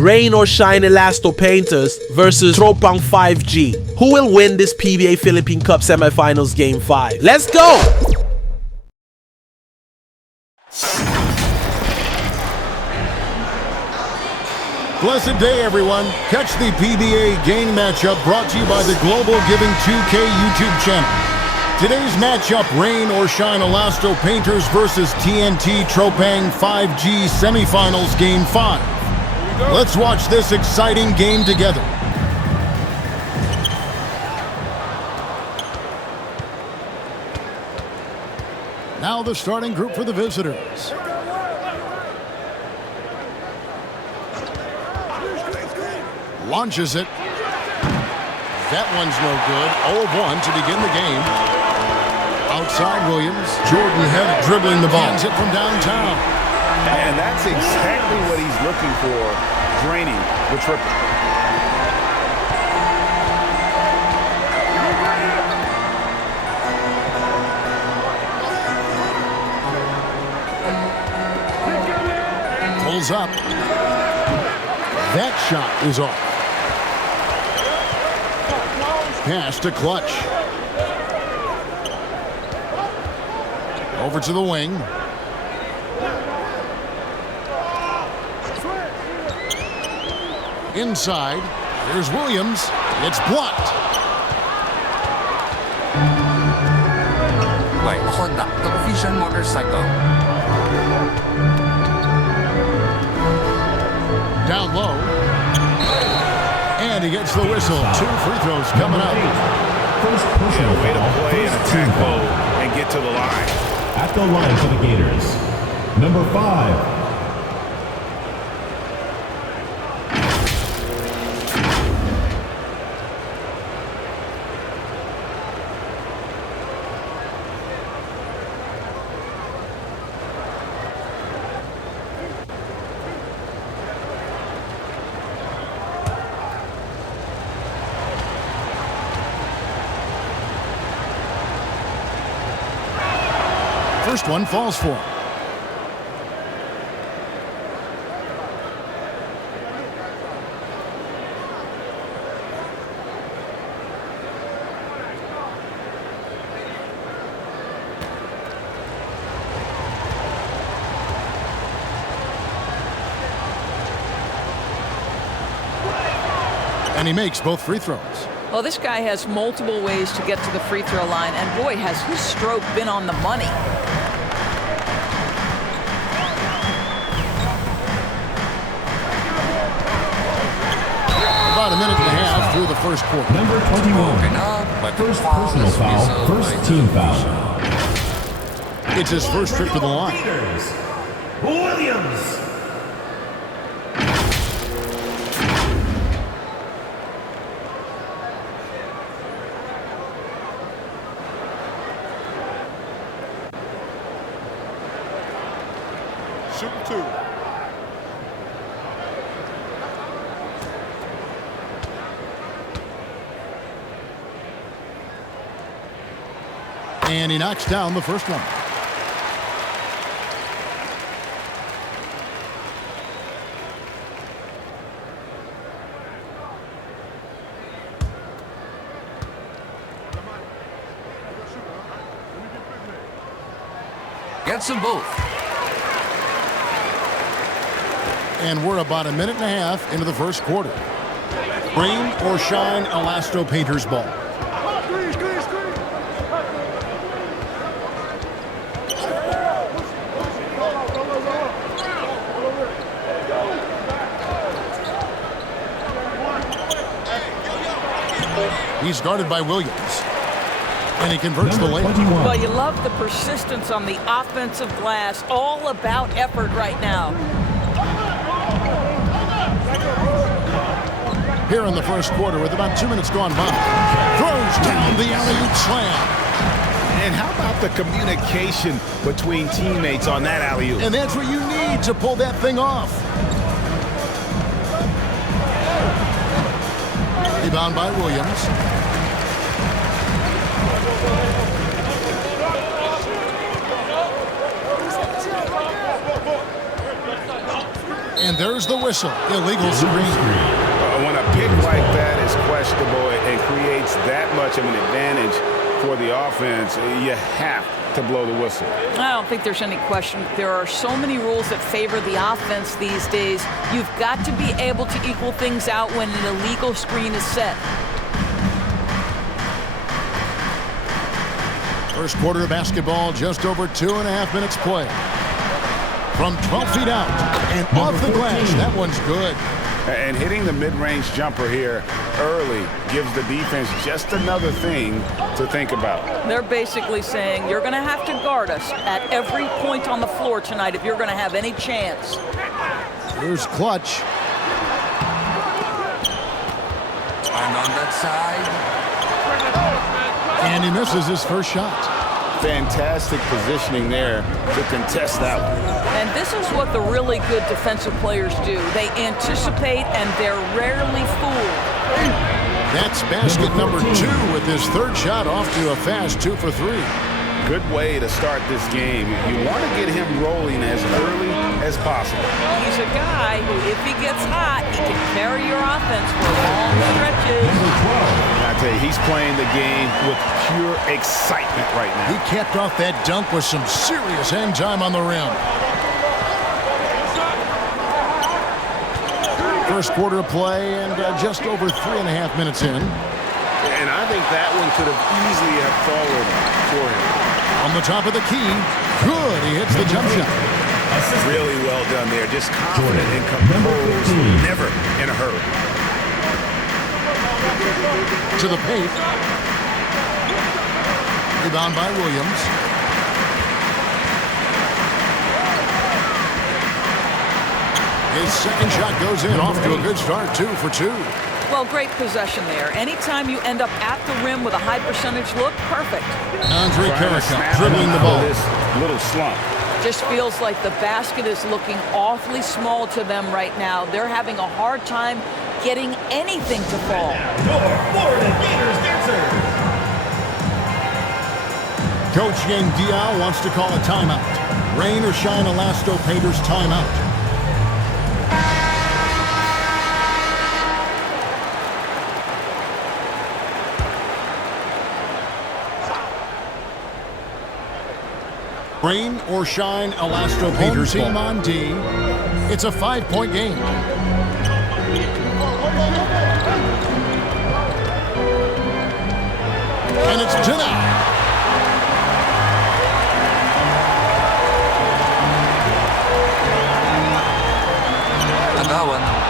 Rain or Shine Elasto Painters versus Tropang 5G. Who will win this PBA Philippine Cup Semifinals Game 5? Let's go! Blessed day, everyone. Catch the PBA game matchup brought to you by the Global Giving 2K YouTube channel. Today's matchup, Rain or Shine Elasto Painters versus TNT Tropang 5G Semifinals Game 5. Let's watch this exciting game together. Now the starting group for the visitors. Launches it. That one's no good. 0-1 to begin the game. Outside Williams. Jordan Head dribbling the ball. Hands it from downtown. And that's exactly what he's looking for. Draining the triple. Pulls up. That shot is off. Pass to Clutch. Over to the wing. Inside. Here's Williams. It's blocked. By Honda, the official motorcycle. Down low. And he gets the whistle. 2 free throws coming up. First personal Way to foul, play and first attack team foul. mode and get to the line. At the line for the Gators, number 5. First one falls for him. And he makes both free throws. Well, this guy has multiple ways to get to the free throw line, and boy, has his stroke been on the money. About a minute and a half through the first quarter. Number 21. First personal foul, first team foul. It's his first trip to the line. Gators, Williams. Shooting 2. And he knocks down the first one. Gets them both. And we're about a minute and a half into the first quarter. Rain or Shine Elasto Painters ball. He's guarded by Williams. And he converts the lane. Well, you love the persistence on the offensive glass. All about effort right now. Here in the first quarter with about 2 minutes gone by. Throws down the alley-oop slam. And how about the communication between teammates on that alley-oop? And that's what you need to pull that thing off. Rebound by Williams. And there's the whistle. Illegal screen. When a pick like that is questionable and creates that much of an advantage for the offense, you have to blow the whistle. I don't think there's any question. There are so many rules that favor the offense these days. You've got to be able to equal things out when an illegal screen is set. First quarter of basketball, just over 2.5 minutes play. From 12 feet out and off the glass. That one's good. And hitting the mid-range jumper here early gives the defense just another thing to think about. They're basically saying you're going to have to guard us at every point on the floor tonight if you're going to have any chance. Here's Clutch. And on that side. And he misses his first shot. Fantastic positioning there to contest that one. And this is what the really good defensive players do. They anticipate and they're rarely fooled. That's basket number 2 with his third shot off to a fast 2 for 3. Good way to start this game. You want to get him rolling as early as possible. He's a guy who, if he gets hot, he can carry your offense for long stretches. I tell you, he's playing the game with pure excitement right now. He capped off that dunk with some serious hang time on the rim. First quarter of play and just over 3.5 minutes in. And I think that one could have easily have fallen for him. On the top of the key. Good. He hits the jump shot. Really well done there. Just confident and composed. Never in a hurry. To the paint. Rebound by Williams. His second shot goes in. Off to a good start. 2 for 2. Well, great possession there. Anytime you end up at the rim with a high percentage look, perfect. Andre Carrick dribbling the ball. This little slump. Just feels like the basket is looking awfully small to them right now. They're having a hard time getting anything to fall. Coach Yang Diao wants to call a timeout. Rain or shine, Elasto Painters timeout. Rain or shine, Elasto Painters team on D. It's a 5-point game. And it's denied. And that one.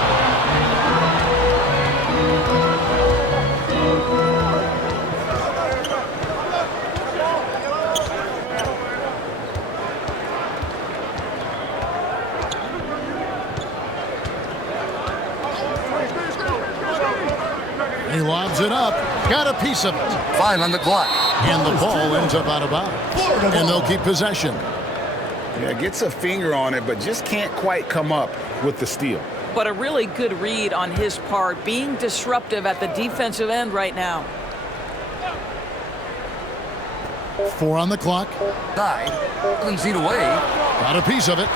He lobs it up. Got a piece of it. 5 on the clock. And the ball ends up out of bounds. And they'll keep possession. Yeah, gets a finger on it, but just can't quite come up with the steal. But a really good read on his part, being disruptive at the defensive end right now. 4 on the clock. Tie. Doesn't see the way. Got a piece of it.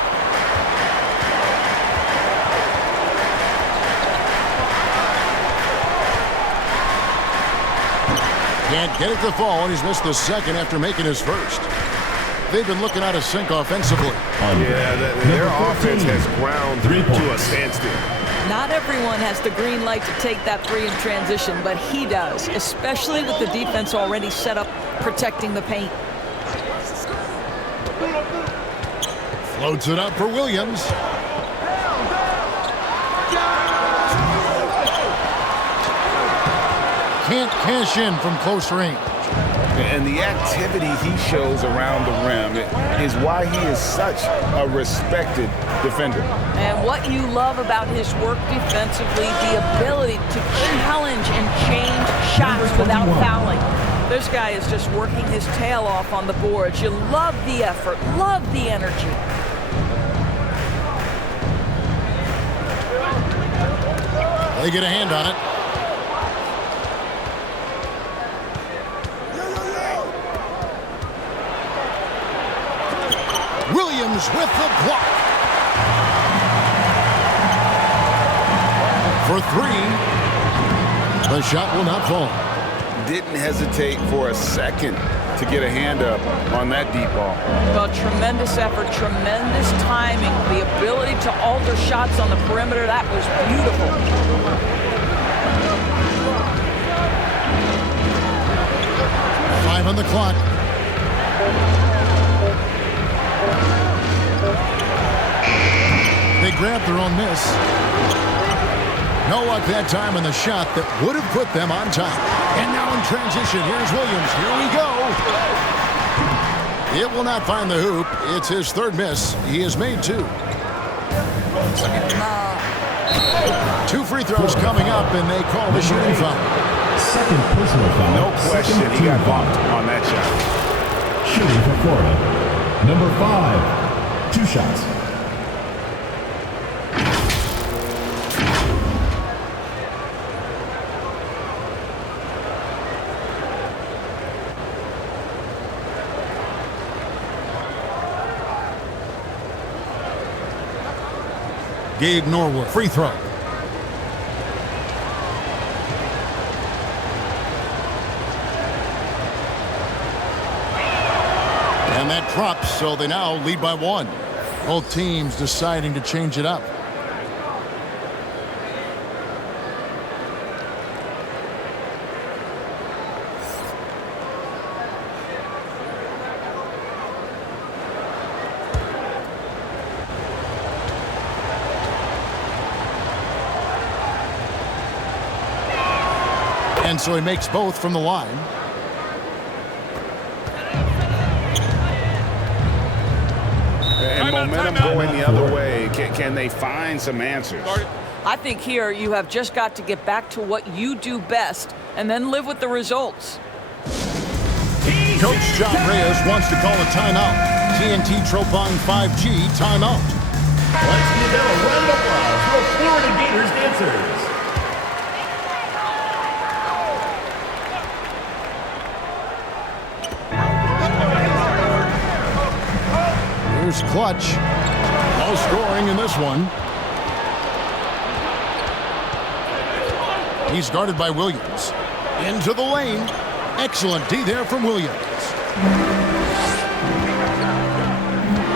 Can't get it to fall, and he's missed the second after making his first. They've been looking out of sync offensively. Yeah, their offense has ground to a standstill. Not everyone has the green light to take that 3 in transition, but he does, especially with the defense already set up protecting the paint. Floats it up for Williams. Can't cash in from close range. And the activity he shows around the rim is why he is such a respected defender. And what you love about his work defensively, the ability to challenge and change shots without fouling. This guy is just working his tail off on the boards. You love the effort, love the energy. They get a hand on it. Williams with the block. for three. The shot will not fall. Didn't hesitate for a second to get a hand up on that deep ball. Well, tremendous effort, tremendous timing, the ability to alter shots on the perimeter. That was beautiful. 5 on the clock. They grabbed their own miss. No luck that time on the shot that would have put them on top. And now in transition, here's Williams. Here we go. It will not find the hoop. It's his third miss. He has made 2. Two free throws coming up, and they call the shooting foul. Second personal foul. No question, he got bumped on that shot. Shooting for Florida. Number 5. 2 shots. Gabe Norwood, free throw. And that drops, so they now lead by 1. Both teams deciding to change it up. And so he makes both from the line. And momentum going the other way. Can they find some answers? I think here you have just got to get back to what you do best and then live with the results. Coach John Reyes wants to call a timeout. TNT Tropang 5G timeout. Let's give them a round of applause for Florida Gators dancers. Here's Clutch. No scoring in this one. He's guarded by Williams. Into the lane. Excellent D there from Williams.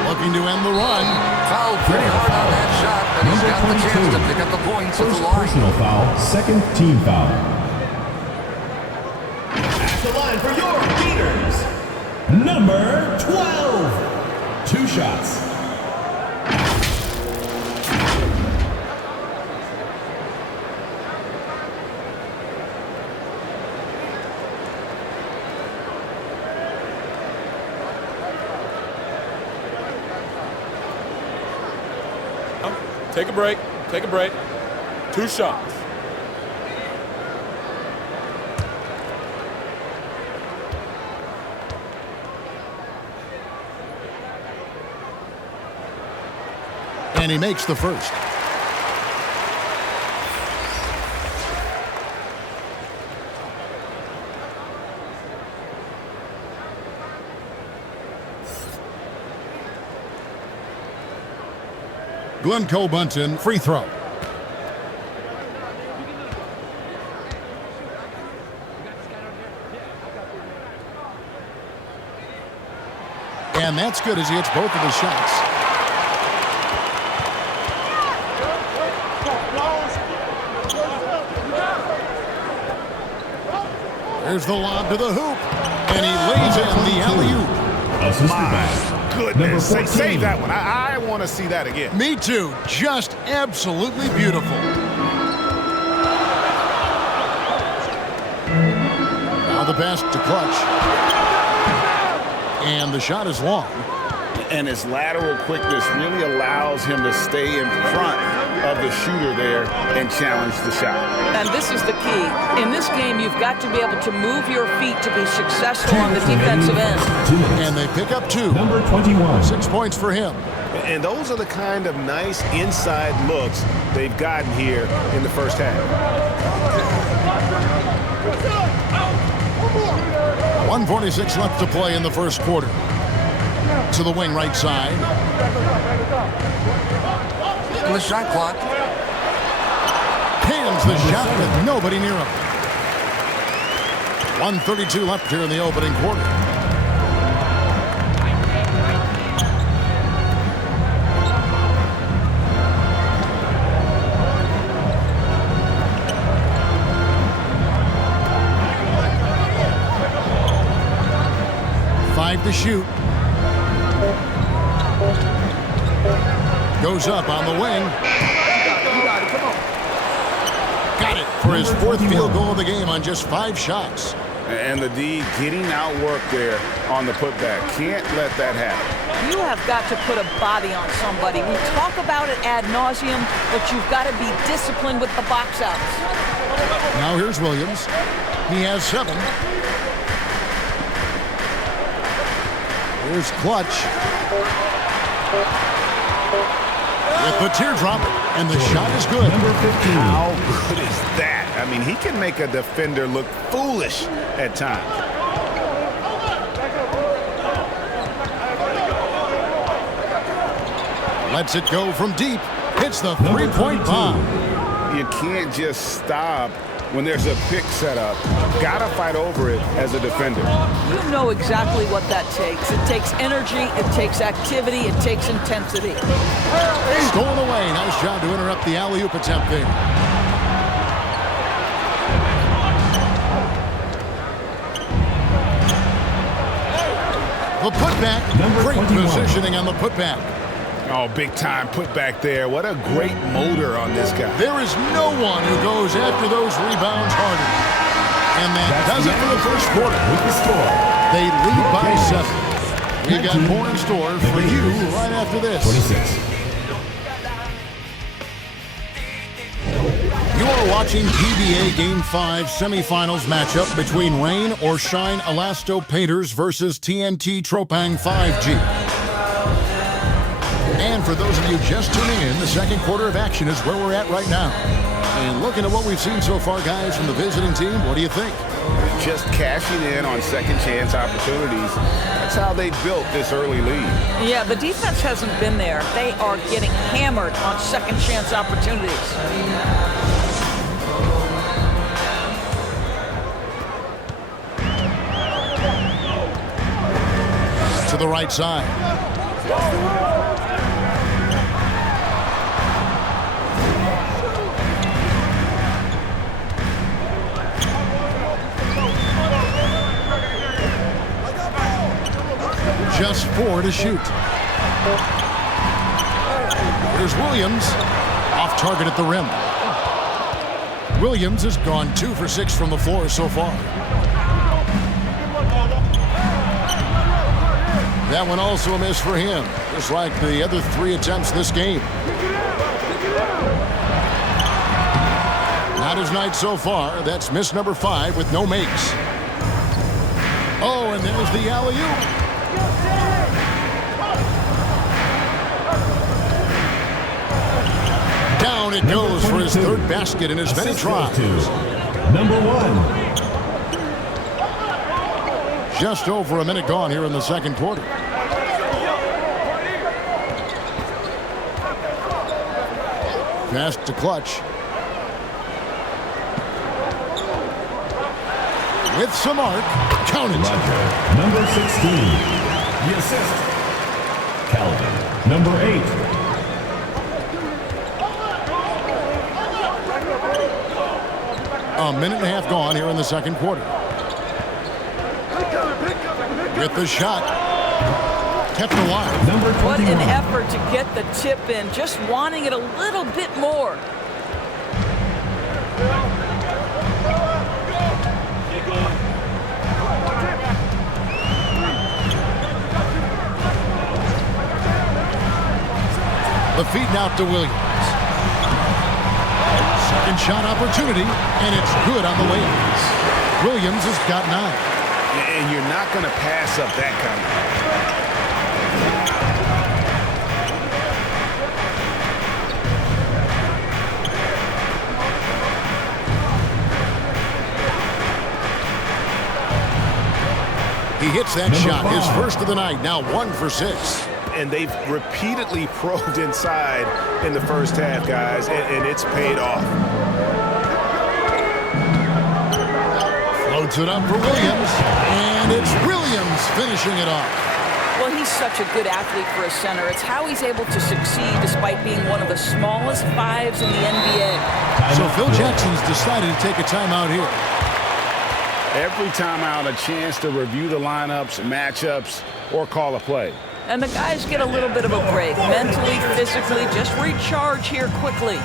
Looking to end the run. Fouled pretty hard on that shot, but he's got the chance to pick up the points at the First line. personal foul. Second team foul. At the line for your Gators. Number 12. 2 shots. Take a break. Take a break. 2 shots. And he makes the first. Glencoe Bunton, free throw. And that's good as he hits both of his shots. There's the lob to the hoop. And he lays in the alley-oop. Goodness, save that one. I want to see that again. Me too. Just absolutely beautiful. Now the pass to Clutch. And the shot is long. And his lateral quickness really allows him to stay in front of the shooter there and challenge the shot. And this is the key. In this game, you've got to be able to move your feet to be successful on the defensive end. And they pick up 2. Number 21. 6 points for him. And those are the kind of nice inside looks they've gotten here in the first half. 1:46 left to play in the first quarter. To the wing right side. In the shot clock. Can't Williams the shot with nobody near him. 1:32 left here in the opening quarter. Five to shoot. Goes up on the wing. Got it for his fourth field goal of the game on just 5 shots. And the D getting outworked there on the putback. Can't let that happen. You have got to put a body on somebody. We talk about it ad nauseum, but you've got to be disciplined with the box outs. Now here's Williams. He has 7. Here's Clutch. With the teardrop, and the shot is good. Number 15. How good is that? I mean, he can make a defender look foolish at times. Lets it go from deep. Hits the three-point bomb. You can't just stop when there's a pick set up. Gotta fight over it as a defender. You know exactly what that takes. It takes energy, it takes activity, it takes intensity. Stolen away. Nice job to interrupt the alley-oop attempt there. The putback. Great 21. positioning on the putback. Oh, big time putback there. What a great motor on this guy. There is no one who goes after those rebounds harder. And that does it for the first quarter. With the score. They lead by 7. We've got more in store for you right after this. 26. You are watching PBA Game 5 semifinals matchup between Rain or Shine Elasto Painters versus TNT TROPANG 5G. And for those of you just tuning in, the second quarter of action is where we're at right now. And looking at what we've seen so far, guys, from the visiting team, what do you think? Just cashing in on second chance opportunities. That's how they built this early lead. Yeah, the defense hasn't been there. They are getting hammered on second chance opportunities. To the right side. Just 4 to shoot. Here's Williams. Off target at the rim. Williams has gone 2 for 6 from the floor so far. That one also a miss for him, just like the other 3 attempts this game. Not his night so far. That's miss number 5 with no makes. Oh, and there's the alley-oop. Down it goes for his 3rd basket in as many tries. Number 1. Just over a minute gone here in the second quarter. Pass to Clutch. With some arc. Count it. Roger. Number 16. The assist. Calvin. Number 8. A minute and a half gone here in the second quarter. With the shot. Kept alive. Number 21. What an effort to get the tip in, just wanting it a little bit more. The feed out to Williams. Second shot opportunity, and it's good on the way. Williams has got 9. And you're not going to pass up that kind of. He hits that shot, his first of the night, now 1 for 6. And they've repeatedly probed inside in the first half, guys, and it's paid off. Puts it up for Williams, and it's Williams finishing it off. Well, he's such a good athlete for a center. It's how he's able to succeed despite being one of the smallest fives in the NBA. So Phil Jackson's decided to take a timeout here. Every timeout, a chance to review the lineups, matchups, or call a play. And the guys get a little bit of a break. Mentally, physically, just recharge here quickly.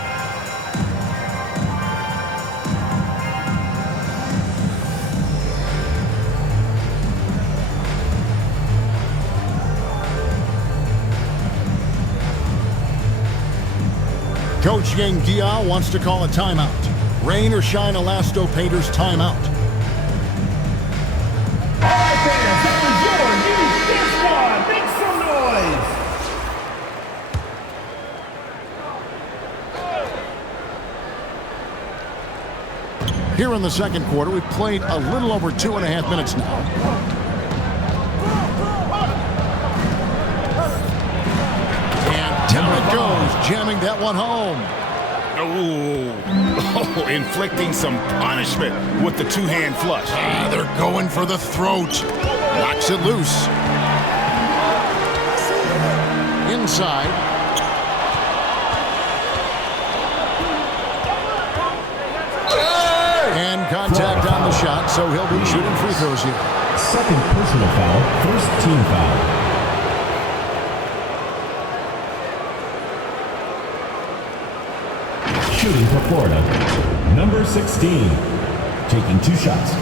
Coach Yang Dia wants to call a timeout. Rain or shine, Elasto Painters timeout. All right, fans, that was your Use This One. Make some noise. Here in the second quarter, we've played a little over 2.5 minutes now. Down it goes, jamming that one home. Oh, inflicting some punishment with the two-hand flush. They're going for the throat. Knocks it loose. Inside. And contact on the shot, so he'll be shooting free throws here. Second personal foul, first team foul. Shooting for Florida, number 16, taking 2 shots.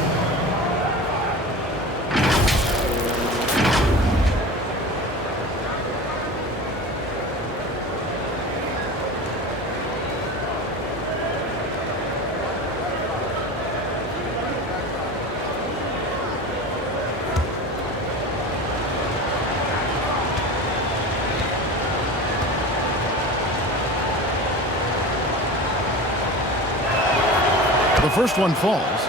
The first one falls.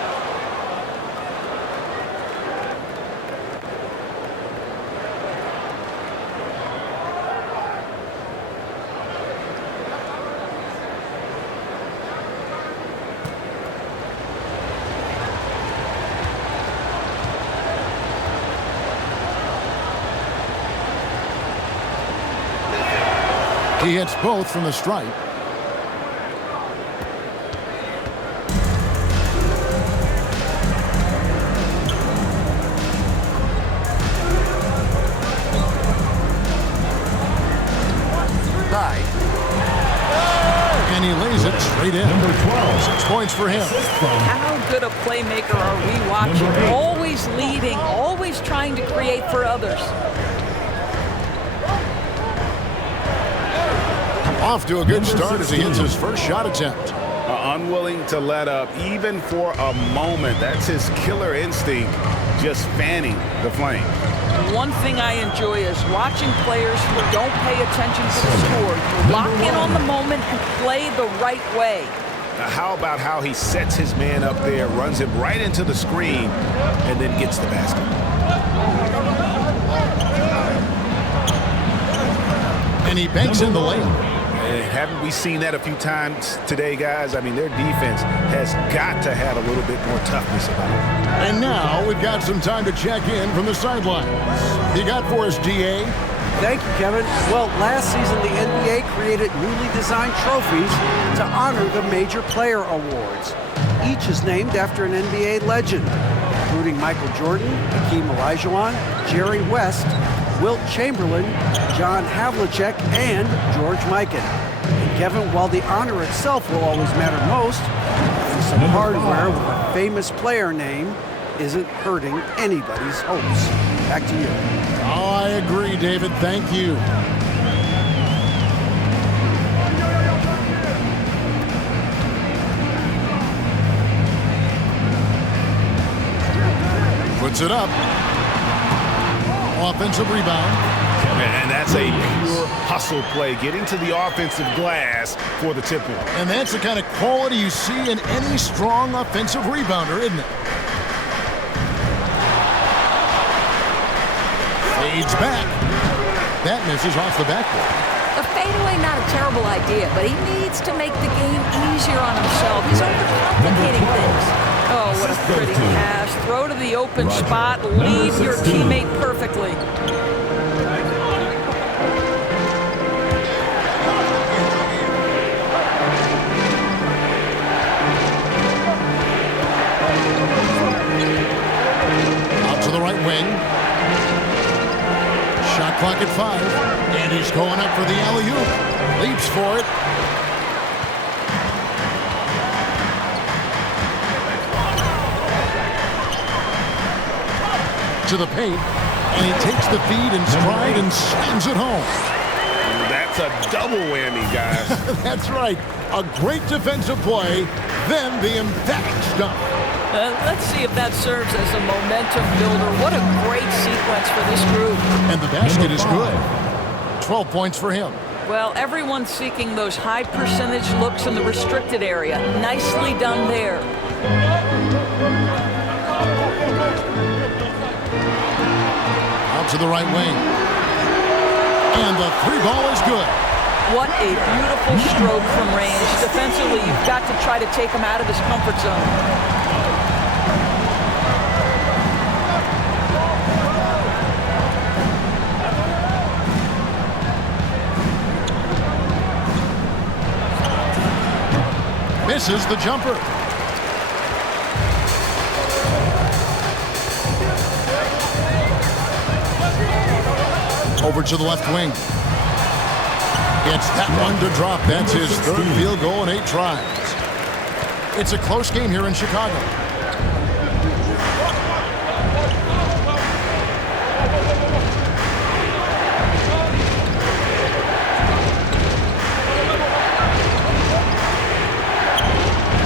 He hits both from the stripe. And he lays it straight in. Number 12. 6 points for him. How good a playmaker are we watching? Always leading, always trying to create for others. Off to a good start as he hits his first shot attempt. Unwilling to let up even for a moment. That's his killer instinct, just fanning the flame. One thing I enjoy is watching players who don't pay attention to the score, lock in on the moment and play the right way. Now, how about how he sets his man up there, runs him right into the screen, and then gets the basket. And he banks in the lane. Haven't we seen that a few times today, guys? I mean, their defense has got to have a little bit more toughness about it. And now we've got some time to check in from the sidelines. You got for us, DA? Thank you, Kevin. Well, last season, the NBA created newly designed trophies to honor the major player awards. Each is named after an NBA legend, including Michael Jordan, Hakeem Olajuwon, Jerry West, Wilt Chamberlain, John Havlicek, and George Mikan. And Kevin, while the honor itself will always matter most, some hardware with a famous player name isn't hurting anybody's hopes. Back to you. Oh, I agree, David. Thank you. Puts it up. Offensive rebound. And that's a pure hustle play, getting to the offensive glass for the tip-in. And that's the kind of quality you see in any strong offensive rebounder, isn't it? Fades back. That misses off the backboard. A fadeaway, not a terrible idea, but he needs to make the game easier on himself. He's overcomplicating things. Oh, what a pretty pass. Throw to the open spot. Lead your teammate perfectly. Out to the right wing. Shot clock at 5. And he's going up for the alley-oop. Leaps for it. To the paint, and he takes the feed in stride and slams it home. That's a double whammy, guys. That's right. A great defensive play, then the emphatic stop. Let's see if that serves as a momentum builder. What a great sequence for this group. And the basket is good. 12 points for him. Well, everyone's seeking those high percentage looks in the restricted area. Nicely done there. Out to the right wing. And the 3-ball is good. What a beautiful stroke from range. Defensively, you've got to try to take him out of his comfort zone. Misses the jumper. Over to the left wing. It's that one to drop. That's his third field goal in 8 tries. It's a close game here in Chicago.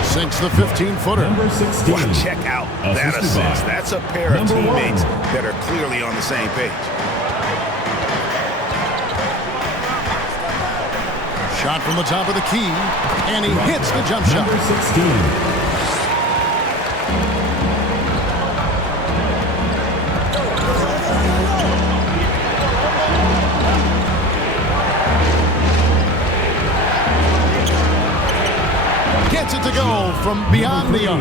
Sinks the 15-footer. Number 16. Wow, check out that assist. That's a pair of teammates that are clearly on the same page. Shot from the top of the key, and he hits the jump shot. Number 16. Gets it to go from beyond the arc.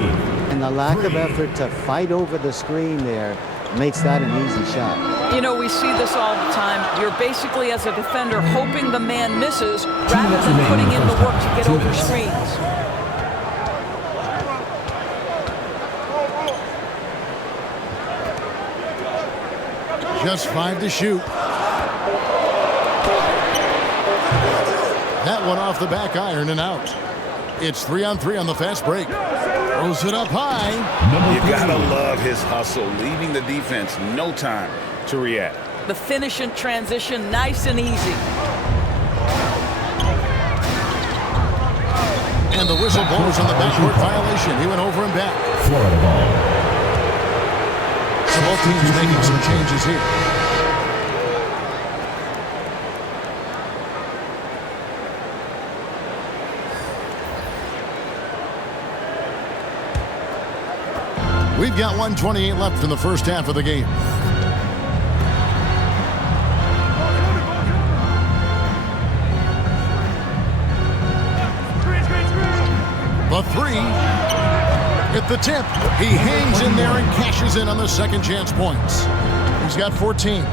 And the lack of effort to fight over the screen there makes that an easy shot. You know, we see this all the time. You're basically, as a defender, hoping the man misses rather than putting in the work to get over screens. Just 5 to shoot. That one off the back iron and out. It's 3-on-3 on the fast break. Throws it up high. You gotta love his hustle, leaving the defense no time to react. The finish and transition, nice and easy. And the whistle blows on the backcourt violation. He went over and back. Florida ball. So both teams making some changes here. We've got 1:28 left in the first half of the game. The 3 at the tip. He hangs in there and cashes in on the second chance points. He's got 14.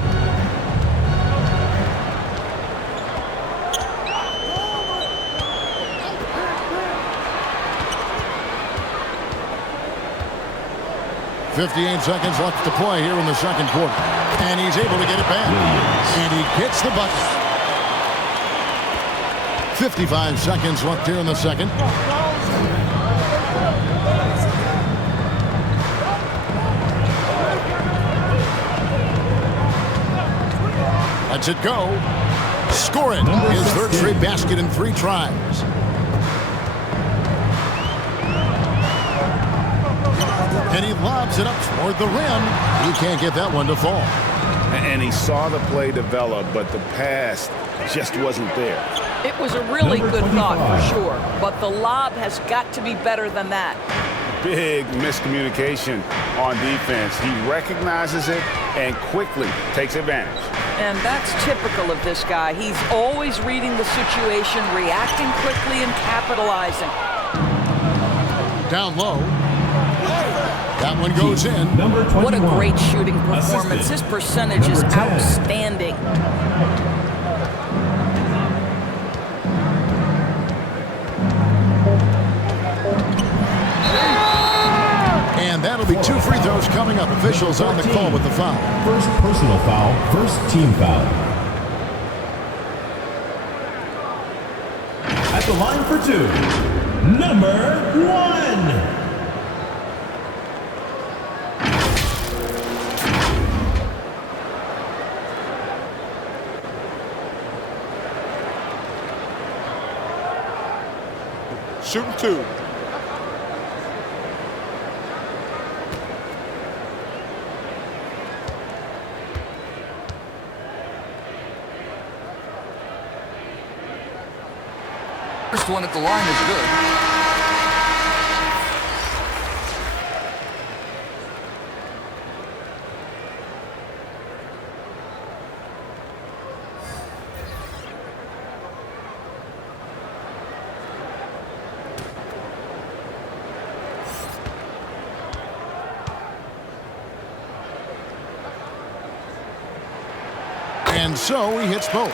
.58 seconds left to play here in the second quarter. And he's able to get it back. And he gets the bucket. 55 seconds left here in the second. Lets it go. Score it. His third straight basket in 3 tries. And he lobs it up toward the rim. He can't get that one to fall. And he saw the play develop, but the pass just wasn't there. It was a really good thought for sure, but the lob has got to be better than that. Big miscommunication on defense. He recognizes it and quickly takes advantage. And that's typical of this guy. He's always reading the situation, reacting quickly, and capitalizing. Down low. That one goes in. Number 21. What a great shooting performance. His percentage is Number 10. outstanding. And that'll be 2 free throws coming up. Officials on the call with the foul. First personal foul, first team foul. At the line for 2, number 1. Shooting 2. First one at the line is good. And so he hits both.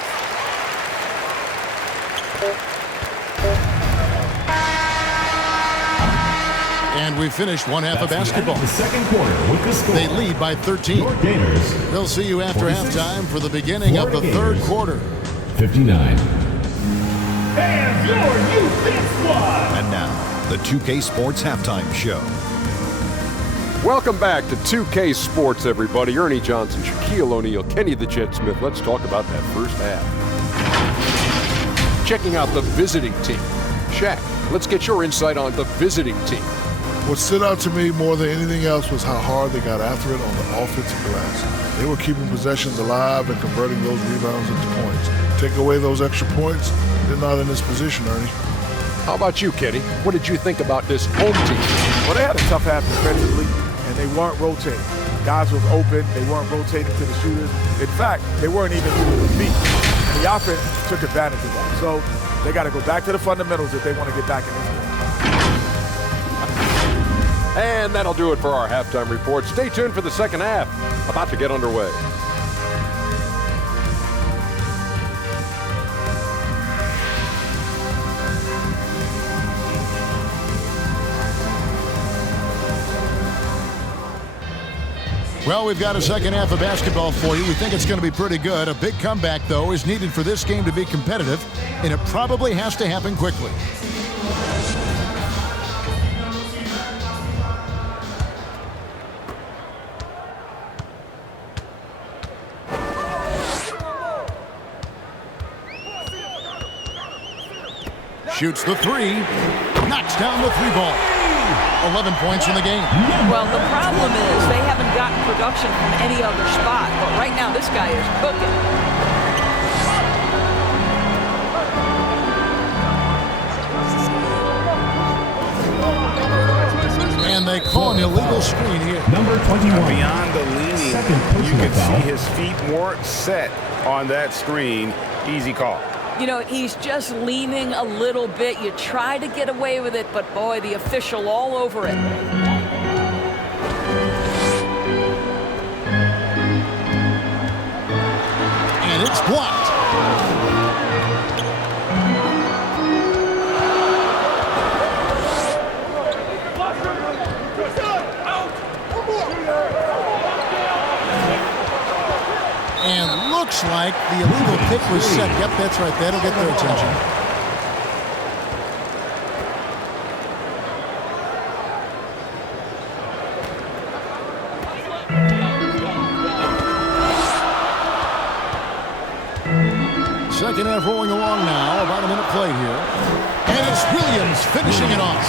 And we finished one half of basketball. The second quarter with the score. They lead by 13. Your Gators. They'll see you after 46. halftime for the beginning of the third quarter. 59. And your U-Fit Squad. And now, the 2K Sports Halftime Show. Welcome back to 2K Sports, everybody. Ernie Johnson, Shaquille O'Neal, Kenny the Jet Smith. Let's talk about that first half. Checking out the visiting team. Shaq, let's get your insight on the visiting team. What stood out to me more than anything else was how hard they got after it on the offensive glass. They were keeping possessions alive and converting those rebounds into points. Take away those extra points, they're not in this position, Ernie. How about you, Kenny? What did you think about this home team? Well, they had a tough half defensively, and they weren't rotating. Guys was open. They weren't rotating to the shooters. In fact, they weren't even moving their feet. And the offense took advantage of that. So they got to go back to the fundamentals if they want to get back in this game. And that'll do it for our halftime report. Stay tuned for the second half. About to get underway. Well, we've got a second half of basketball for you. We think it's going to be pretty good. A big comeback, though, is needed for this game to be competitive, and it probably has to happen quickly. Shoots the three, knocks down the 3 ball. 11 points in the game. Well, the problem is they haven't gotten production from any other spot, but right now this guy is cooking. And they call an illegal screen here. Number 21. Beyond the leaning, you can see his feet weren't set on that screen. Easy call. You know, he's just leaning a little bit. You try to get away with it, but boy, the official all over it. And it's blocked. And looks like the illegal kick was set. Yep, that's right. That'll get their attention. Second half rolling along now. About a minute played here. And it's Williams finishing it off.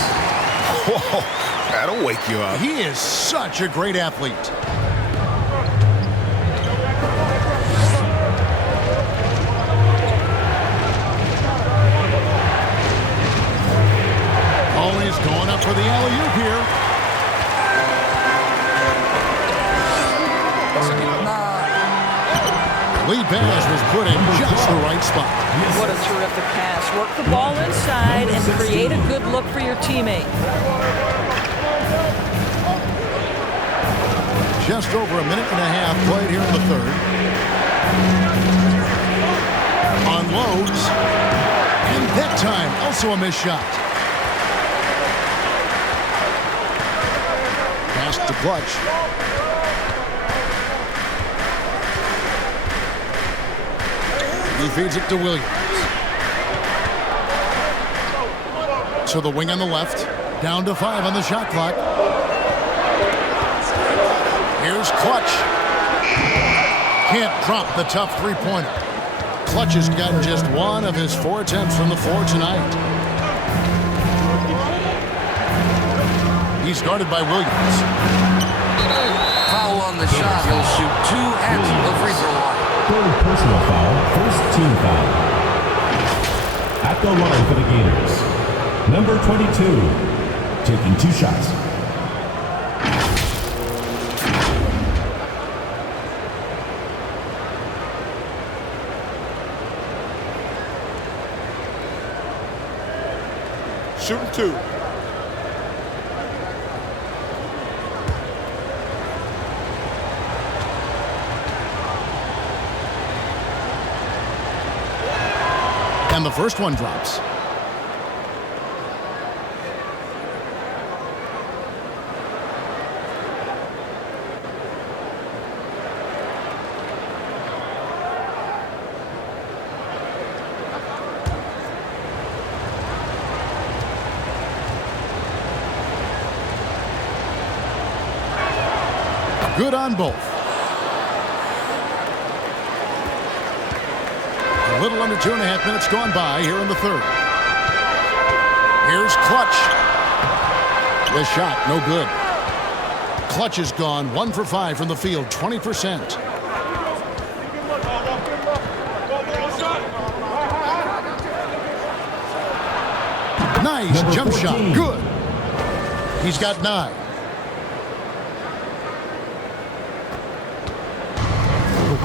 Whoa, that'll wake you up. He is such a great athlete. Always going up for the alley-oop here. Lead pass was put in just the right spot. What a terrific pass. Work the ball inside and create a good look for your teammate. just over a minute and a half played here in the third. Unloads. And that time, also a missed shot. Pass to Clutch. He feeds it to Williams. To the wing on the left. Down to 5 on the shot clock. Here's Clutch. Can't drop the tough three-pointer. Clutch has gotten just 1 of his 4 attempts from the floor tonight. He's guarded by Williams. Foul on the shot. He'll shoot 2 at the free throw line. Third personal foul, first team foul. At the line for the Gators, number 22, taking 2 shots. Shooting 2. And the first one drops. Good on both. A little under 2.5 minutes gone by here in the third. Here's Clutch. The shot, no good. Clutch is gone 1 for 5 from the field, 20%. Nice Number jump 14. shot, good. He's got 9.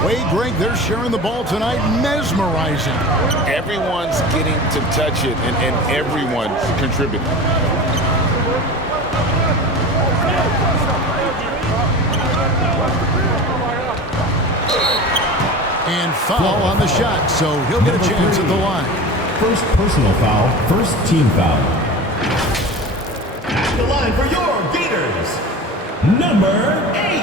Way, Greg, they're sharing the ball tonight. Mesmerizing. Everyone's getting to touch it, and everyone's contributing. And foul on the shot, so he'll get a chance at the line. First personal foul, first team foul. At the line for your Gators, number 8.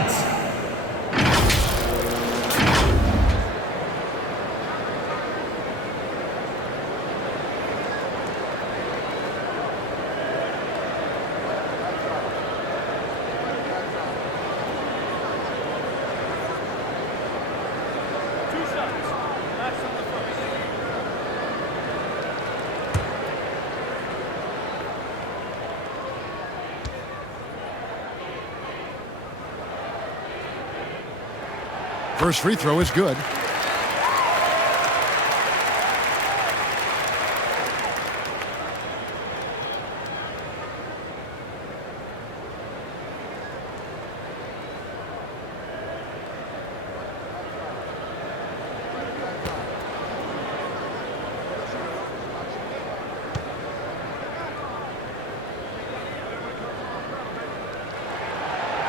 First free throw is good.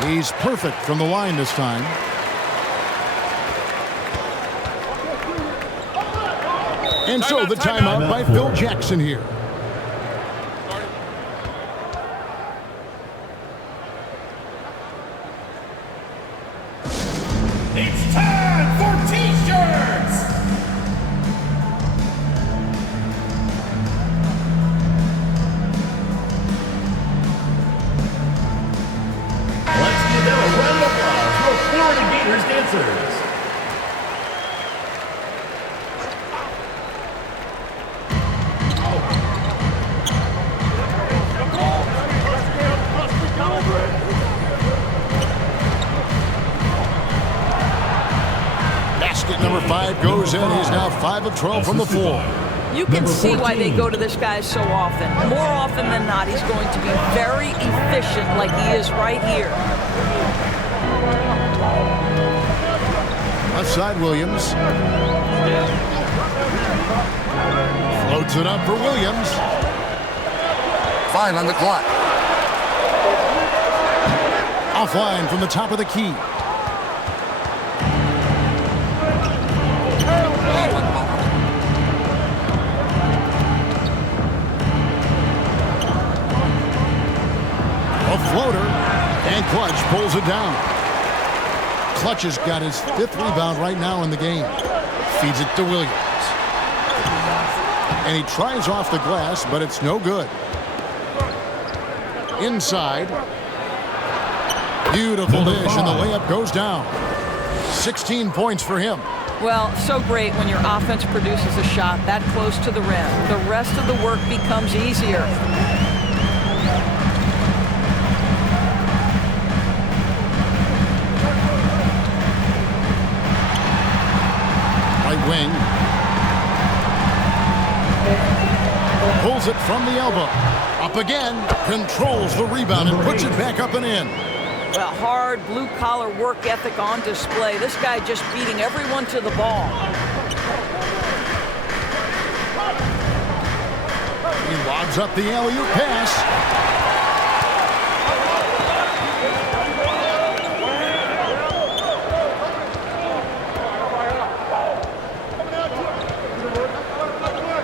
He's perfect from the line this time. And so the timeout by Phil Jackson here. It's time for T-shirts! Let's give them a round of applause for Florida Gators dancers. Number 5 goes in. He's now 5 of 12 from the floor. You can see why they go to this guy so often. More often than not, he's going to be very efficient like he is right here. Left side, Williams. Floats it up for Williams. 5 on the clock. Offline from the top of the key. floater, and Clutch pulls it down. Clutch has got his 5th rebound right now in the game. Feeds it to Williams. And he tries off the glass, but it's no good. Inside. Beautiful dish, and the layup goes down. 16 points for him. Well, so great when your offense produces a shot that close to the rim. The rest of the work becomes easier. Right wing. Pulls it from the elbow. Up again. Controls the rebound and puts it back up and in. Well, hard blue-collar work ethic on display. This guy just beating everyone to the ball. He lobs up the alley-oop pass.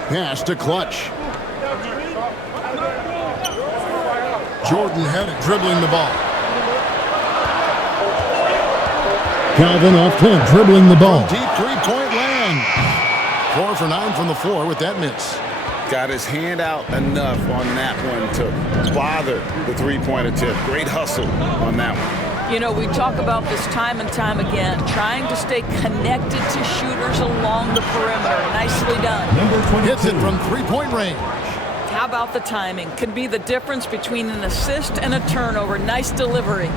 Pass to Clutch. Jordan had it, dribbling the ball. Calvin off 10, dribbling the ball. Deep three-point land. 4 for 9 from the floor with that miss. Got his hand out enough on that one to bother the three-point attempt. Great hustle on that one. You know, we talk about this time and time again, trying to stay connected to shooters along the perimeter. Nicely done. Hits it from three-point range. How about the timing? Could be the difference between an assist and a turnover. Nice delivery.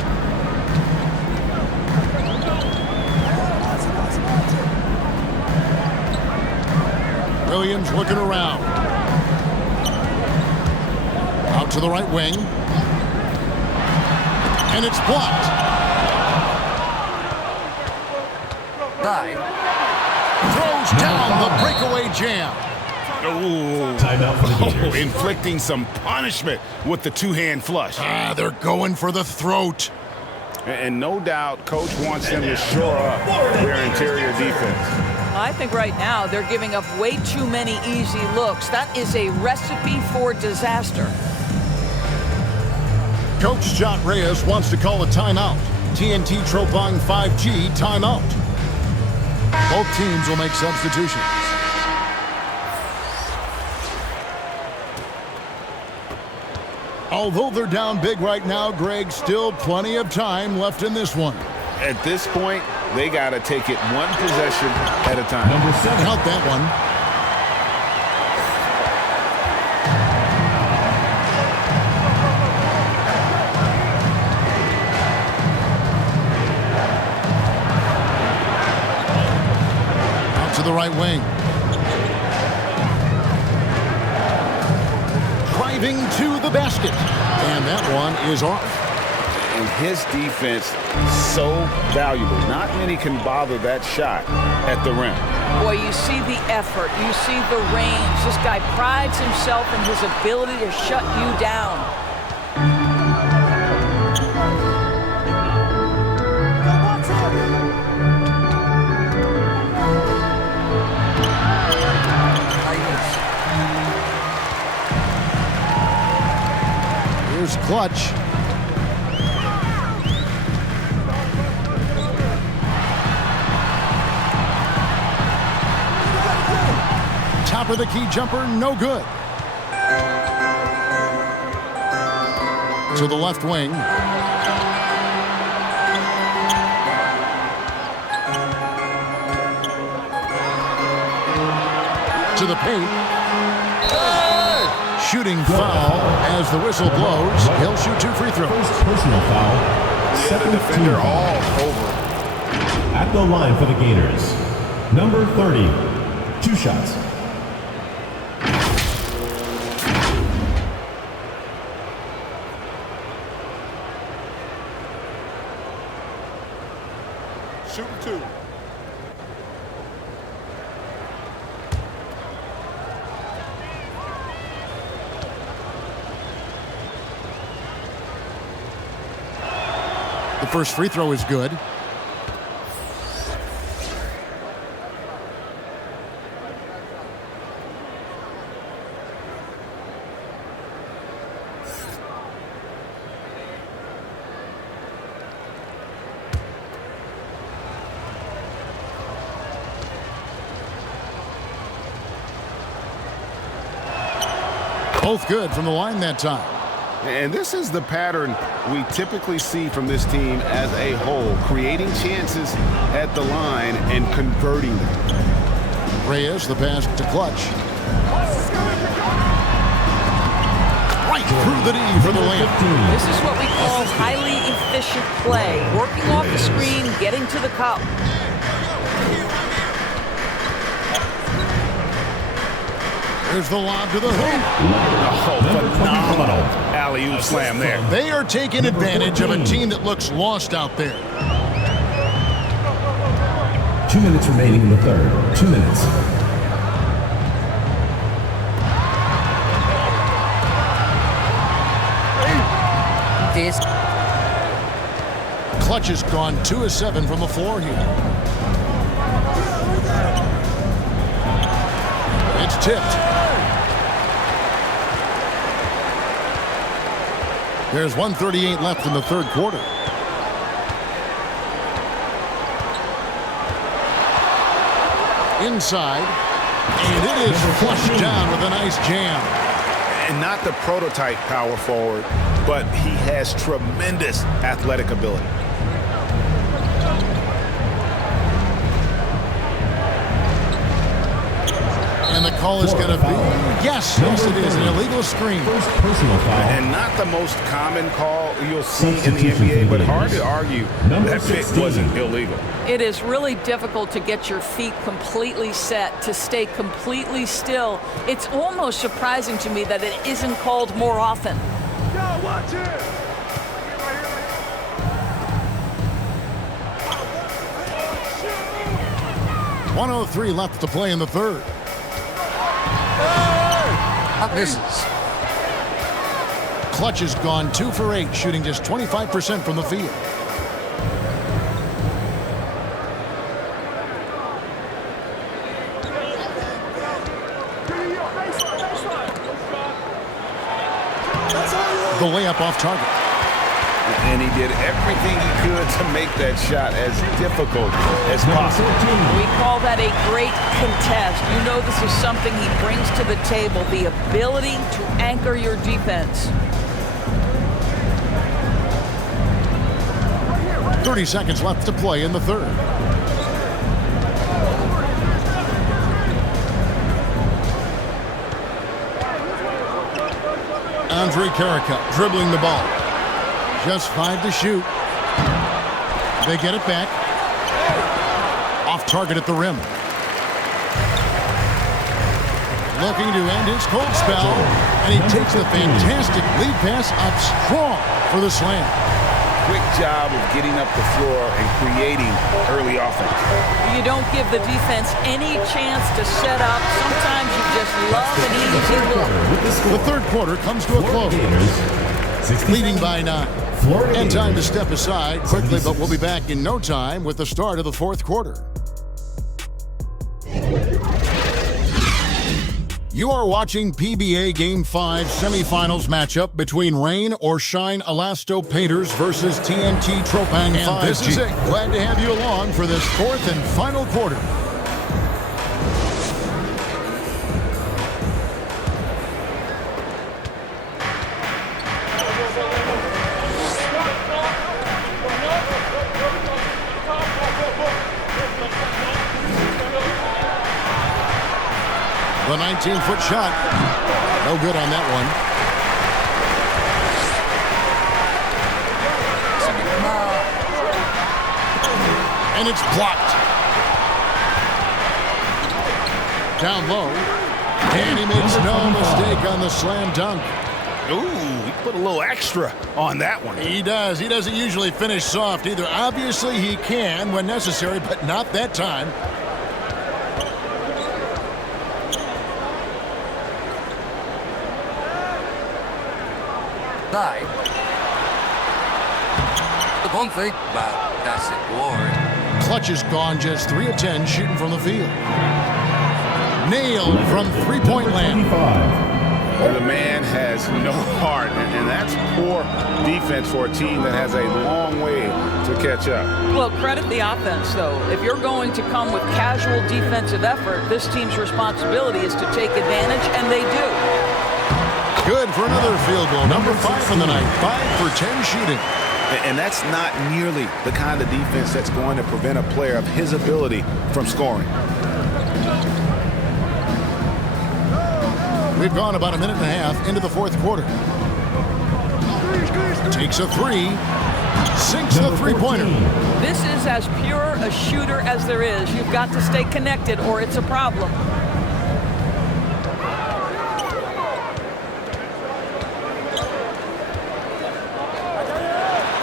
Williams looking around. Out to the right wing. And it's blocked. 9. Throws down the breakaway jam. Ooh. Timeout for the Gators. Inflicting some punishment with the two-hand flush. They're going for the throat. And no doubt, Coach wants them to shore up their interior defense. I think right now they're giving up way too many easy looks. That is a recipe for disaster. Coach John Reyes wants to call a timeout. TNT TROPANG 5G timeout. Both teams will make substitutions. Although they're down big right now, Greg, still plenty of time left in this one. At this point, they got to take it one possession at a time. Number 7. Count that one. Out to the right wing. Driving to the basket. And that one is off. And his defense so valuable. Not many can bother that shot at the rim. Boy, you see the effort. You see the range. This guy prides himself in his ability to shut you down. Here's Clutch. Top of the key jumper, no good. To the left wing. To the paint. Shooting foul as the whistle blows. He'll shoot 2 free throws. First personal foul. The defender all over. At the line for the Gators. Number 30. 2 shots. Shooting 2. The first free throw is good. Both good from the line that time. And this is the pattern we typically see from this team as a whole, creating chances at the line and converting them. Reyes, the pass to Clutch. Right through the knee for the layup. This is what we call highly efficient play. Working off the screen, getting to the cup. Here's the lob to the hoop. Oh, phenomenal alley-oop slam there. They are taking advantage of a team that looks lost out there. 2 minutes remaining in the third. 2 minutes. Clutch has gone 2 of 7 from the floor here. It's tipped. There's 1:38 left in the third quarter. Inside, and it is flushed down with a nice jam. And not the prototype power forward, but he has tremendous athletic ability. And the call is going to be, yes, it is, an illegal screen. And not the most common call you'll see in the NBA, but hard to argue that pick wasn't illegal. It is really difficult to get your feet completely set, to stay completely still. It's almost surprising to me that it isn't called more often. Yo, watch it! 1:03 left to play in the third. Misses. Clutch has gone 2 for 8, shooting just 25% from the field. The layup off target. And he did everything he could to make that shot as difficult as possible. We call that a great contest. You know this is something he brings to the table, the ability to anchor your defense. 30 seconds left to play in the third. Andre Carica dribbling the ball. Just 5 to shoot. They get it back. Off target at the rim. Looking to end his cold spell. And he takes the fantastic lead pass up strong for the slam. Quick job of getting up the floor and creating early offense. You don't give the defense any chance to set up. Sometimes you just love an easy look. The third quarter comes to a close. Leading by 9. And time to step aside quickly, but we'll be back in no time with the start of the fourth quarter. You are watching PBA Game 5 semifinals matchup between Rain or Shine Elasto Painters versus TNT TROPANG 5G. And this is it. Glad to have you along for this fourth and final quarter. The 19-foot shot. No good on that one. And it's blocked. Down low. And he makes no mistake on the slam dunk. Ooh, he put a little extra on that one. He does. He doesn't usually finish soft either. Obviously, he can when necessary, but not that time. The one thing about that's it, glory. Clutch is gone just 3 of 10 shooting from the field. Nailed from three-point land. The man has no heart, and that's poor defense for a team that has a long way to catch up. Well, credit the offense, though. If you're going to come with casual defensive effort, this team's responsibility is to take advantage, and they do. Good for another field goal. Number 5 in the night. 5 for 10 shooting. And that's not nearly the kind of defense that's going to prevent a player of his ability from scoring. We've gone about a minute and a half into the fourth quarter. Takes a three. Sinks the three-pointer. This is as pure a shooter as there is. You've got to stay connected or it's a problem.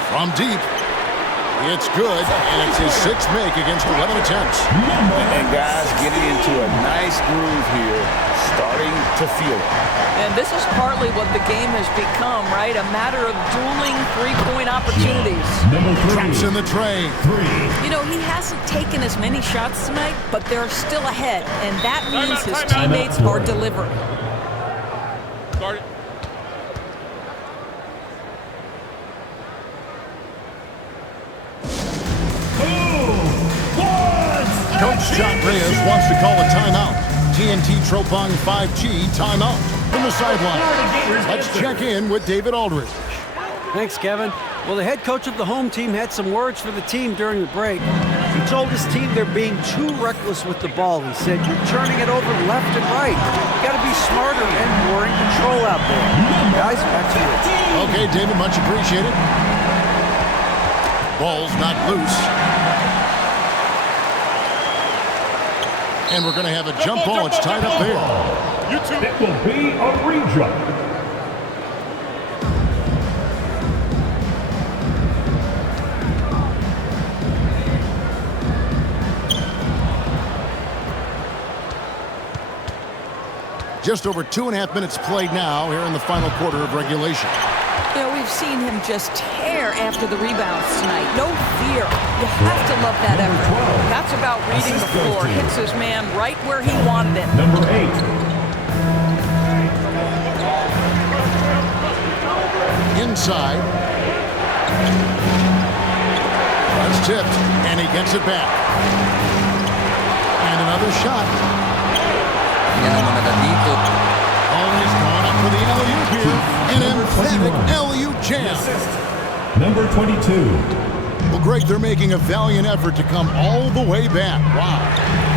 From deep. It's good, and it's his 6th make against 11 attempts. And guys getting into a nice groove here, starting to feel it. And this is partly what the game has become, right? A matter of dueling three-point opportunities. Traps in the tray. 3. You know, he hasn't taken as many shots tonight, but they're still ahead, and that means his teammates are delivering. Start it. Coach John Reyes wants to call a timeout. TNT TROPANG 5G timeout from the sideline. Let's check in with David Aldridge. Thanks, Kevin. Well, the head coach of the home team had some words for the team during the break. He told his team they're being too reckless with the ball. He said, you're turning it over left and right. You got to be smarter and more in control out there. Guys, back to you. Okay, David, much appreciated. Ball's not loose. And we're going to have a jump ball. It's tied up there. It will be a rejump. Just over 2.5 minutes played now here in the final quarter of regulation. You know, we've seen him just tear after the rebounds tonight. No fear. You have to love that effort. That's about reading the floor. Hits his man right where he wanted it. Number 8. Inside. That's tipped, and he gets it back. And another shot. Always going up for the alley-oop here. An emphatic alley-oop jam. Number 22. Well, Greg, they're making a valiant effort to come all the way back. Wow.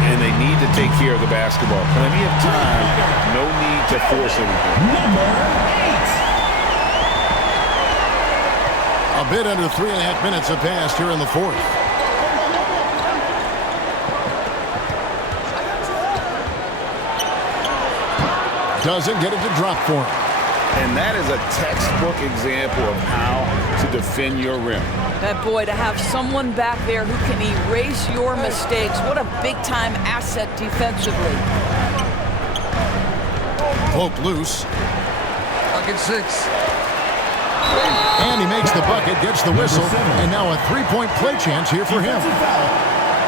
And they need to take care of the basketball. Plenty of time. No need to force anything. Number 8. A bit under 3.5 minutes have passed here in the fourth. Doesn't get it to drop for him. And that is a textbook example of how to defend your rim. That boy, to have someone back there who can erase your mistakes, what a big-time asset defensively. Poke loose. Bucket 6. And he makes the bucket, gets the whistle, and now a three-point play chance here for him.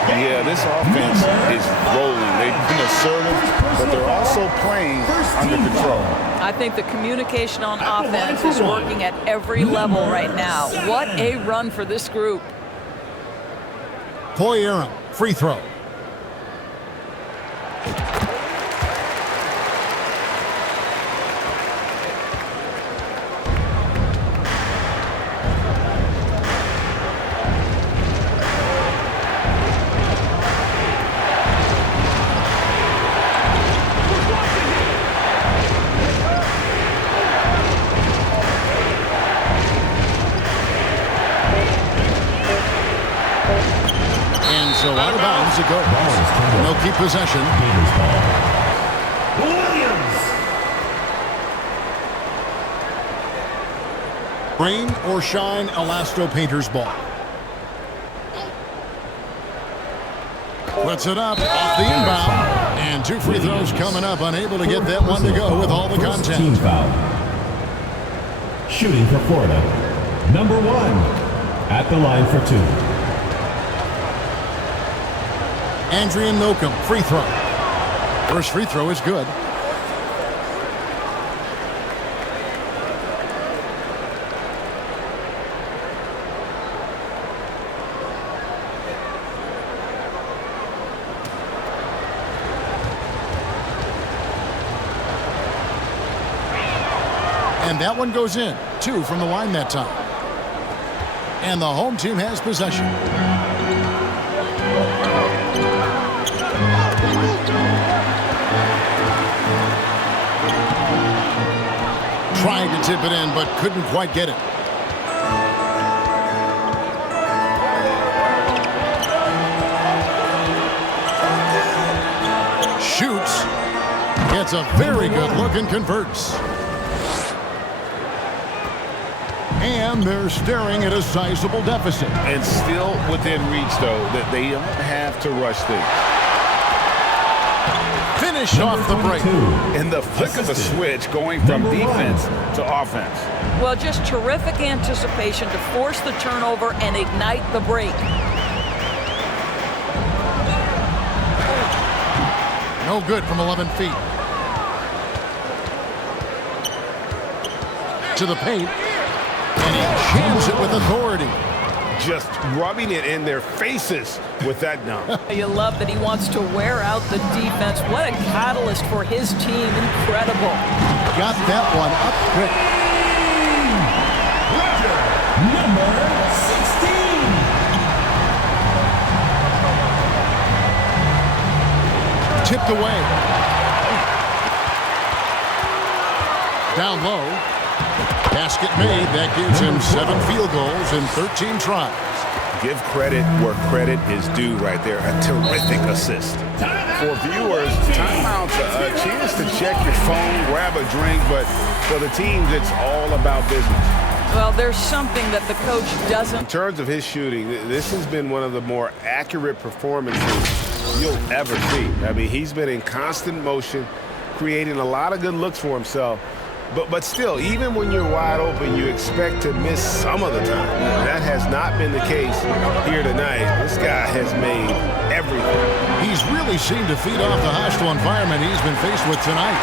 Yeah, this offense is rolling. They've been assertive, but they're also playing under control. I think the communication on offense is working at every level right now. What a run for this group. Poyera, free throw. So out of bounds it goes. And they'll keep possession. Williams. Rain or shine, Elasto Painters ball. Puts it up off the inbound. And 2 free throws coming up. Unable to get that one to go with all the contact. Team foul. Shooting for Florida. Number 1. At the line for 2. Andrian Nocum, free throw. First free throw is good. And that one goes in. 2 from the line that time. And the home team has possession. Tried to tip it in, but couldn't quite get it. Shoots. Gets a very good look and converts. And they're staring at a sizable deficit. And still within reach, though, that they don't have to rush things. Finish off the break. In the flick of a switch, going from defense to offense. Well, just terrific anticipation to force the turnover and ignite the break. No good from 11 feet. To the paint. And he jams it with authority. Just rubbing it in their faces with that dunk. You love that he wants to wear out the defense. What a catalyst for his team. Incredible. Got that one up quick. Number 16. Tipped away. Down low. Basket made. That gives him 7 field goals in 13 tries. Give credit where credit is due right there. A terrific assist. For viewers, timeout's a chance to check your phone, grab a drink, but for the teams, it's all about business. Well, there's something that the coach doesn't. In terms of his shooting, this has been one of the more accurate performances you'll ever see. I mean, he's been in constant motion, creating a lot of good looks for himself. But still, even when you're wide open, you expect to miss some of the time. That has not been the case here tonight. This guy has made everything. He's really seemed to feed off the hostile environment he's been faced with tonight.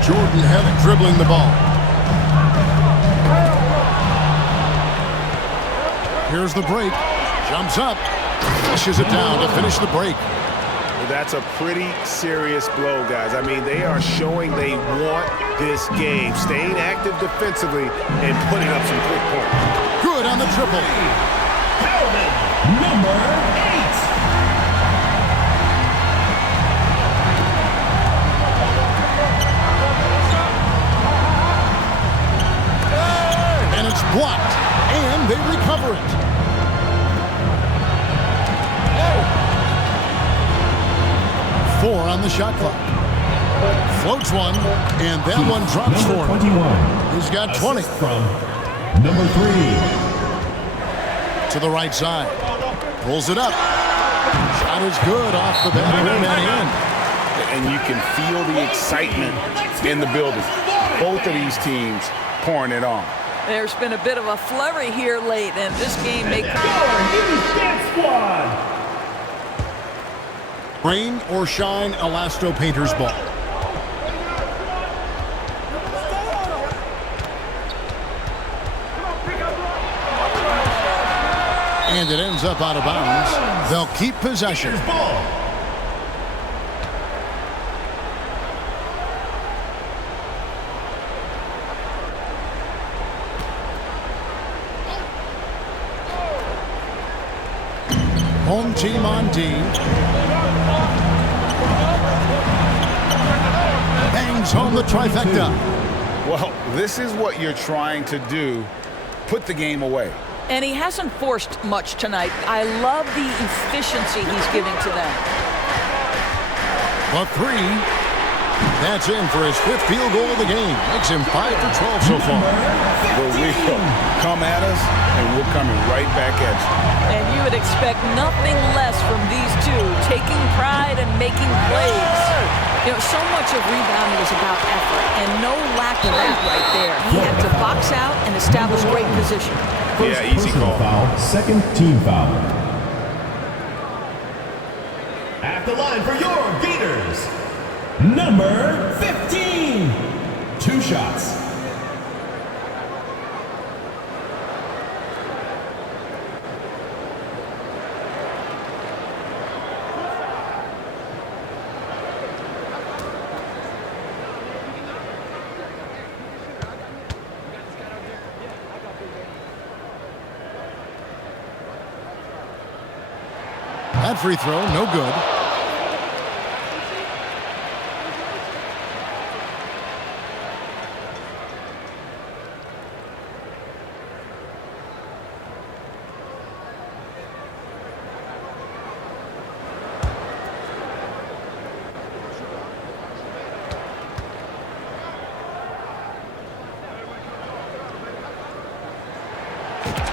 Jordan Helic dribbling the ball. Here's the break. Jumps up. Pushes it down to finish the break. That's a pretty serious blow, guys. I mean, they are showing they want this game, staying active defensively and putting up some quick points. Good on the triple. Number 8. And it's blocked. And they recover it. Four on the shot clock. Floats one, and that one drops for him. 21. He's got 20. From number 3. To the right side. Pulls it up. Shot is good off the back rim and in. And you can feel the excitement in the building. Both of these teams pouring it on. There's been a bit of a flurry here late, and this game may come. Squad. Rain or shine, Elasto Painters ball. And it ends up out of bounds. They'll keep possession. Home team on D. Bangs home the trifecta. Well, this is what you're trying to do. Put the game away. And he hasn't forced much tonight. I love the efficiency he's giving to them. A three. That's in for his 5th field goal of the game. Makes him 5 for 12 so far. But we'll come at us, and we're coming right back at you. And you would expect nothing less from these two, taking pride and making plays. You know, so much of rebounding is about effort, and no lack of that right there. He had to box out and establish great position. Yeah, easy call. Foul, 2nd team foul. At the line for your beaters, number 15. 2 shots. That free throw, no good.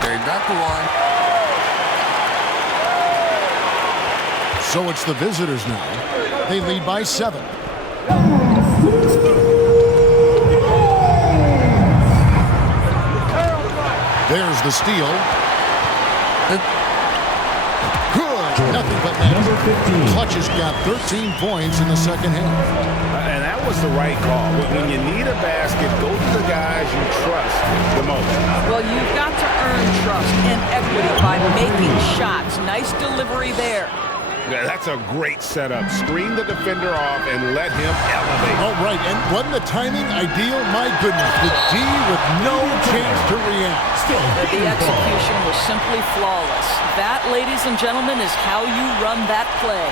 They got the one. So it's the visitors now. They lead by 7. There's the steal. Good. Nothing but net. Number 15. Clutch has got 13 points in the second half. And that was the right call. When you need a basket, go to the guys you trust the most. Well, you've got to earn trust and equity by making shots. Nice delivery there. Yeah, that's a great setup. Screen the defender off and let him elevate. Oh, right. And wasn't the timing ideal? My goodness. The D with no chance to react. The execution was simply flawless. That, ladies and gentlemen, is how you run that play.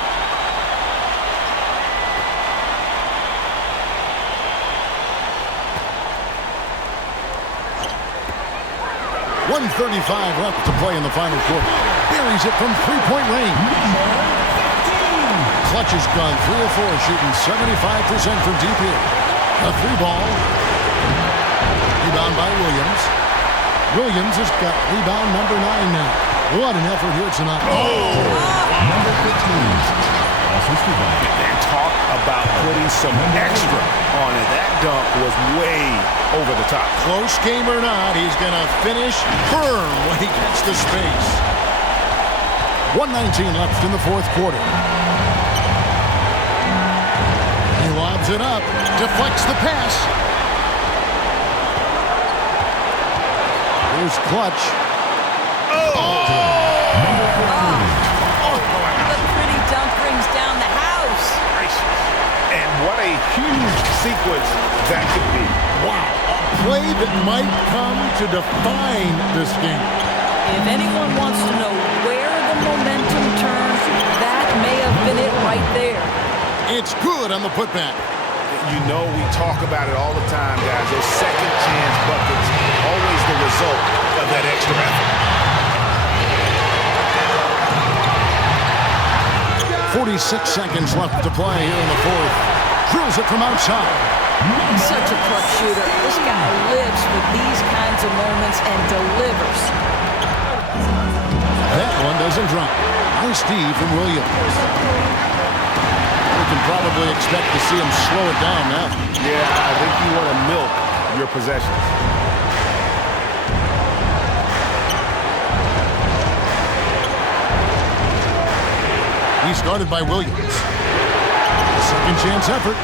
.135 left to play in the final quarter. Buries it from three-point range. Clutch has gone 3 of 4, shooting 75% from deep here. A 3-ball. Rebound by Williams. Williams has got rebound number 9 now. What an effort here tonight. Number 15. And talk about putting some extra on it. That dunk was way over the top. Close game or not, he's going to finish firm when he gets the space. 1:19 left in the fourth quarter. He lobs it up, deflects the pass. Here's Clutch. The pretty dunk brings down the house. And what a huge sequence that could be. Wow, a play that might come to define this game. If anyone wants to know where the momentum turns, that may have been it right there. It's good on the putback. You know we talk about it all the time, guys. Those second chance buckets, always the result of that extra effort. 46 seconds left to play here in the fourth. Drills it from outside. Such a clutch shooter. This guy lives for these kinds of moments and delivers. That one doesn't drop. Nice D from Williams. We can probably expect to see him slow it down now. Yeah, I think you want to milk your possessions. He's guarded by Williams. Second chance effort.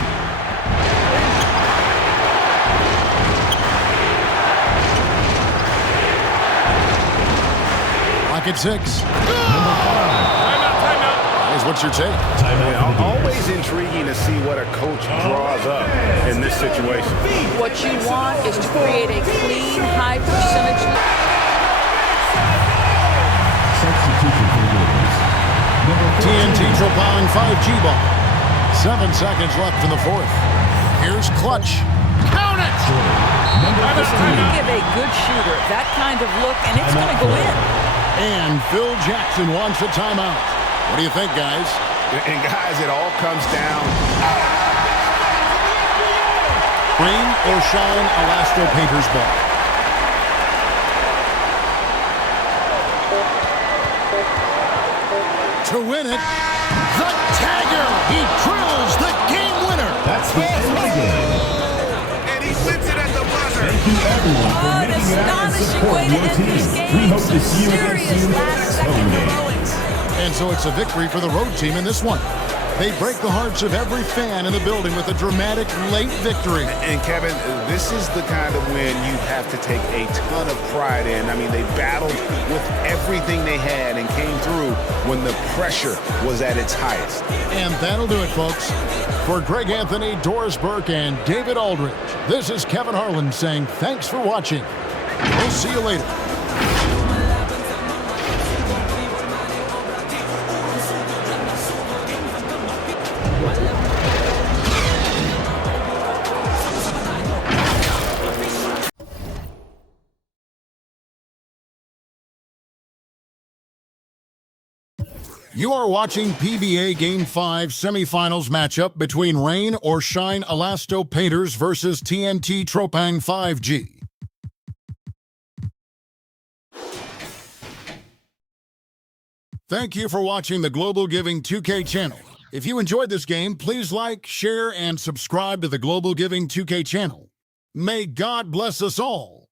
Clock at 6. Guys, what's your take? Always intriguing to see what a coach draws up in this situation. What you want is to create a clean, high percentage. Substitution for Gilas. TNT TROPANG 5G ball. 7 seconds left in the fourth. Here's Clutch. Count it! Just trying to give a good shooter that kind of look, and it's going to go in. And Phil Jackson wants a timeout. What do you think, guys? And guys, it all comes down. Rain or shine, ELASTO Painters ball. To win it, the Tagger! He drills the game winner! That's the end of the game. And he wins it at the buzzer. Thank you everyone for making it out and support your team. We hope to see you again soon at the home game. And so it's a victory for the road team in this one. They break the hearts of every fan in the building with a dramatic late victory. And Kevin, this is the kind of win you have to take a ton of pride in. I mean, they battled with everything they had and came through when the pressure was at its highest. And that'll do it, folks. For Greg Anthony, Doris Burke, and David Aldridge, this is Kevin Harlan saying thanks for watching. We'll see you later. You are watching PBA Game 5 semifinals matchup between Rain or Shine Elasto Painters versus TNT TROPANG 5G. Thank you for watching the Global Giving 2K channel. If you enjoyed this game, please like, share, and subscribe to the Global Giving 2K channel. May God bless us all.